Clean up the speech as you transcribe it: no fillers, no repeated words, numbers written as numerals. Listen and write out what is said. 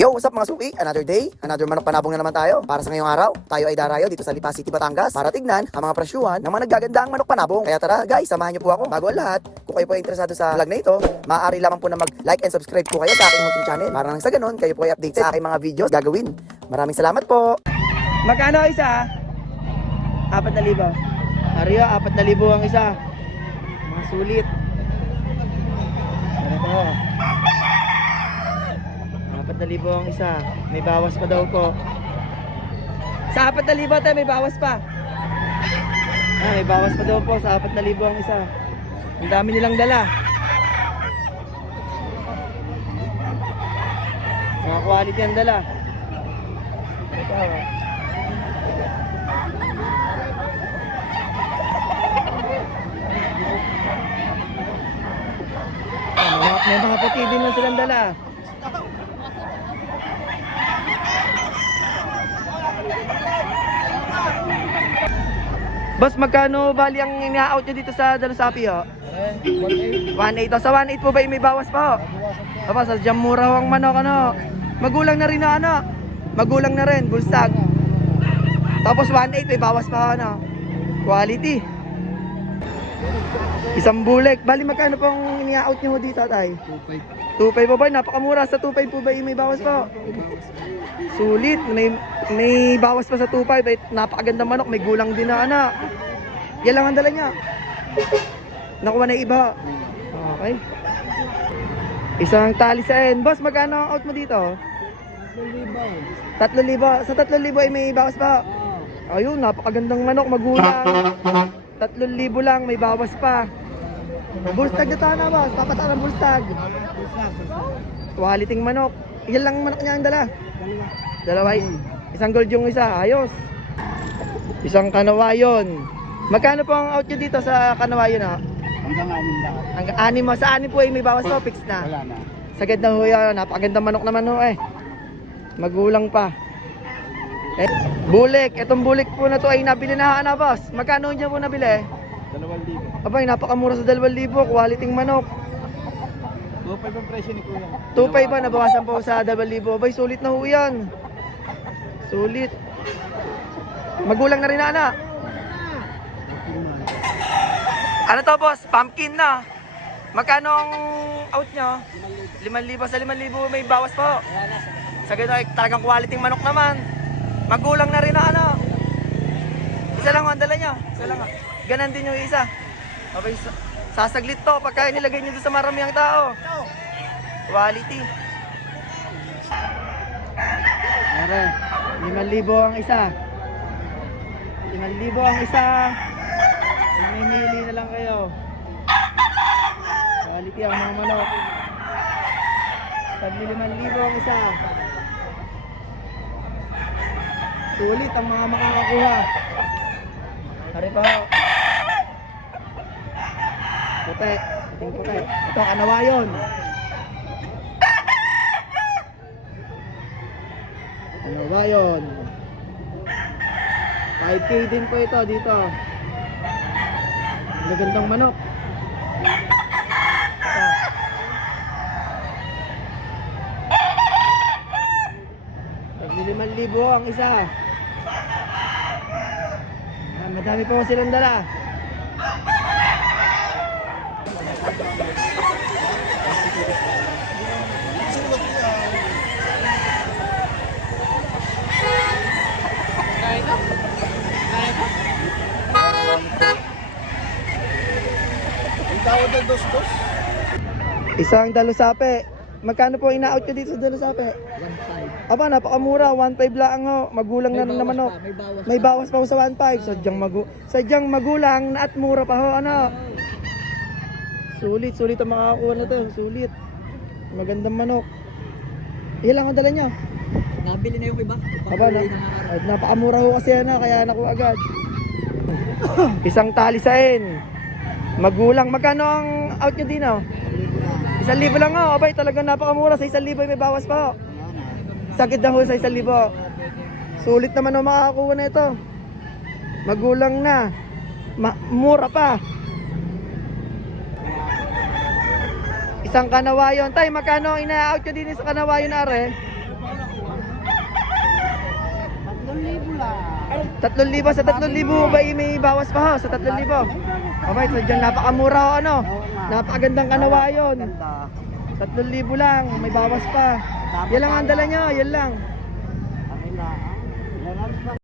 Yo, what's up mga suki? Another day, another manok panabong na naman tayo. Para sa ngayong araw, tayo ay darayo dito sa Lipa City, Batangas para tignan ang mga presyuhan ng mga nagagandang manok panabong. Kaya tara guys, samahan niyo po ako. Bago ang lahat, kung kayo po ay interesado sa vlog na ito, maaari lamang po na mag-like and subscribe po kayo sa aking YouTube channel. Para nang sa ganun, kayo po ay updated sa aking mga videos gagawin. Maraming salamat po. Magkano isa? 4,000. Ario, 4,000 ang isa. Mga sulit. Ano to? 4,000 ang isa. May bawas pa daw po. Sa 4,000 tayo, may bawas pa. May bawas pa daw po sa 4,000 ang isa. Ang dami nilang dala. Mga quality ang dala. Ito. May mga puti din lang silang dala. Boss, magkano bali ang ina-out nyo dito sa Dalusapi ho? 1.8. 1.8. Sa 1.8 po ba may bawas pa ho? Aba, sa dyan mura ho ang manok ano. Magulang na rin na ano. Magulang na rin, bulstag. Tapos 1.8 may bawas pa ho ano. Quality. Isang bulik. Bali magkano pong ina-out nyo dito tay? 2.5 po ba? Napakamura. Sa 2.5 po ba may bawas pa ho? Sulit. May bawas pa sa 2.5. Ay, napakaganda manok. May gulang din na anak. Yan lang ang dala niya. Nakuha na iba. Okay. Isang tali sa end. Boss, magkano ang out mo dito? 3,000. Sa 3,000 ay may bawas pa. Ayun, napakagandang manok. Magulang. 3,000 lang. May bawas pa. Bulstag na tayo na boss. Papataan ng bulstag. Quality manok. Yan lang manok niya ang dala. Dalawa. Isang gold yung isa. Ayos. Isang kanawayon. Magkano po ang out nyo dito sa kanawayon ha? Hanggang 6 lang. Hanggang 6 mo. Sa 6 po ay may bawas po. Fix na. Wala na. Sagad na ho yan. Napakaganda manok naman ho eh. Magulang pa. Bulik. Itong bulik po na to ay nabili na na boss. Magkano niya po nabili? 2,000. Abay, napakamura sa 2,000. Quality manok. 2,500 ang presyo ni Kuya. 2.5 ba? Nabawasan po sa 2,000. Abay, sulit na ho yan. Sulit. Magulang na rin na anak. Ano to boss? Pumpkin na. Magkano ang out nyo? 5,000. Sa 5,000 may bawas po. Sa ganun ay talagang quality manok naman. Magulang na rin na ano. Isa lang ang dala nyo. Isa lang. Ganan din yung isa. Okay, sasaglit to pagka nilagay nyo doon sa maraming tao. Quality. Meron. 5,000 ang isa. 5,000 ang isa. Mamimili na lang kayo. Quality ang mga manok. 5,000 ang isa. Sulit ang mga makakakuha. Hari pa ho. Puti. Ating puti. Ito, kanawayon. Kanawayon. 5K din po ito dito. Magandang manok. Ito. 5,000 ang isa. Madami pa ko silang dala. Isang dalusape. Magkano po ina-out ko dito sa dalusape? 1,500. Aba, napakamura. 1.5 lang ho. Magulang na rin naman ho. May bawas pa ho sa 1.5. Sadyang magulang at mura pa ho. Ano? Sulit ang makakakuha na to. Sulit. Magandang manok. Ilan lang ang dala nyo? Nabili na yung iba. Aba, napakamura ho kasi ano. Kaya nakuha agad. Isang tali sa end. Magulang. Magkano ang out nyo din ho? 1,000 lang ho. Abay, talagang napakamura. Sa 1,000 may bawas pa ho. Sakit na ho sa 1,000. Sulit naman ho makakakuha na ito. Magulang na. Mura pa. Isang kanawayon. Tay, magkano ina-out nyo din sa kanawayon are? 3,000 sa 3,000 ba may bawas pa ho? Sa 3,000. Okay, so dyan napakamura ho ano? Napakagandang kanawa yun. 3,000 lang, may bawas pa. Yan lang ang dala nyo, yan lang.